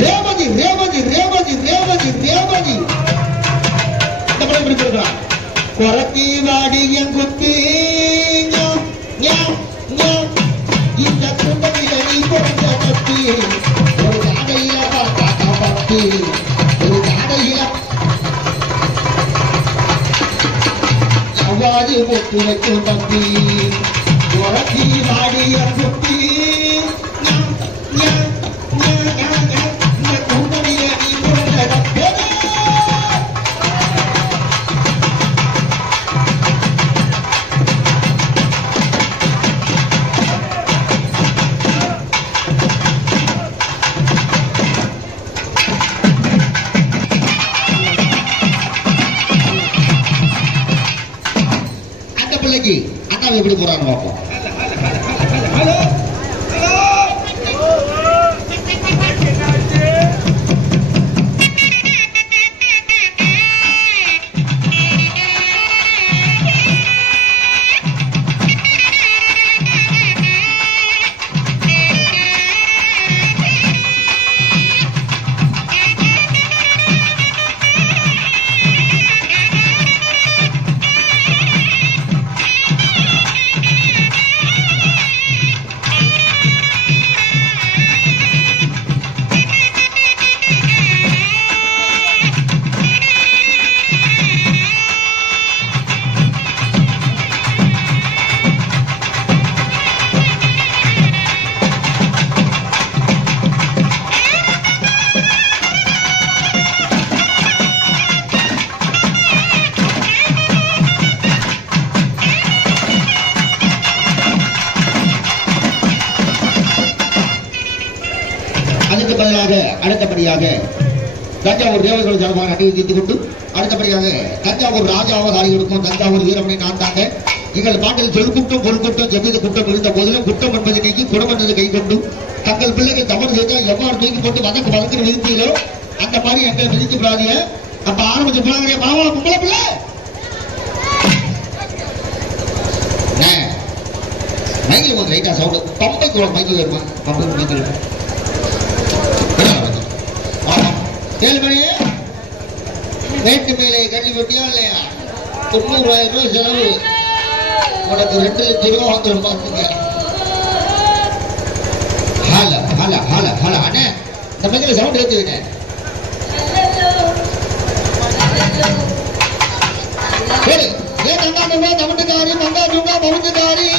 ரேவதி ரேவதி ரேவதி ரேவதி ரேவதி இந்த படம் பிடிச்சிருக்கிறான். குரத்தி வாடி என் குத்தி இந்த குண்டலில நீ கொடுத்த பத்தி ஒரு காடையில காக்கா பத்தி ஒரு காடையில அவ்வாறு ஒத்து வைக்கும் பத்தி குரத்தி வாடி என் குத்தி அண்ணா எப்படி போறான்னு பார்ப்போம். அடுத்தபடியாக தஞ்சாவூர் தேவர்கள் சார்பாக அணிவித்துக் கொண்டு அடுத்தபடியாக தஞ்சாவூர் ராஜாவாக ஆகியிருக்கும் தஞ்சாவூர் வீரமணி நான் தாங்க எங்கள் பாட்டில் செல்குட்டம் பொருட்குட்டம் ஜெபித குற்றம் இருந்த போதிலும் குற்றம் என்பதை நீக்கி குடம் என்பதை கை கொண்டு தங்கள் பிள்ளைகள் தவறு செய்தால் எவ்வாறு தூக்கி கொண்டு வதக்கு வழக்கு விதித்தீங்களோ அந்த மாதிரி எங்களை விதித்து விடாதீங்க. அப்ப ஆரம்பிச்சு போறாங்க பாவா பொம்பளை பிள்ளை மைக்கில் கொஞ்சம் ரைட்டா சவுண்ட் பம்பைக்கு மைக்கில் வருமா பம்பைக்கு மைக்கில் கேள்வி வேட்டு மேலே கல்வி வெட்டியா இல்லையா 90,000 ரூபாய் செலவு உனக்கு 2 லட்சம் ரூபாய் வந்துடும் பார்த்துங்க. ஹால ஹால ஹால ஹால அண்ணே இந்த மைக்கில் சவுண்ட் ஏற்றுவிங்க. ஏன் தங்கா தமிழ்காரி மங்கா துங்கா மவுந்துகாரி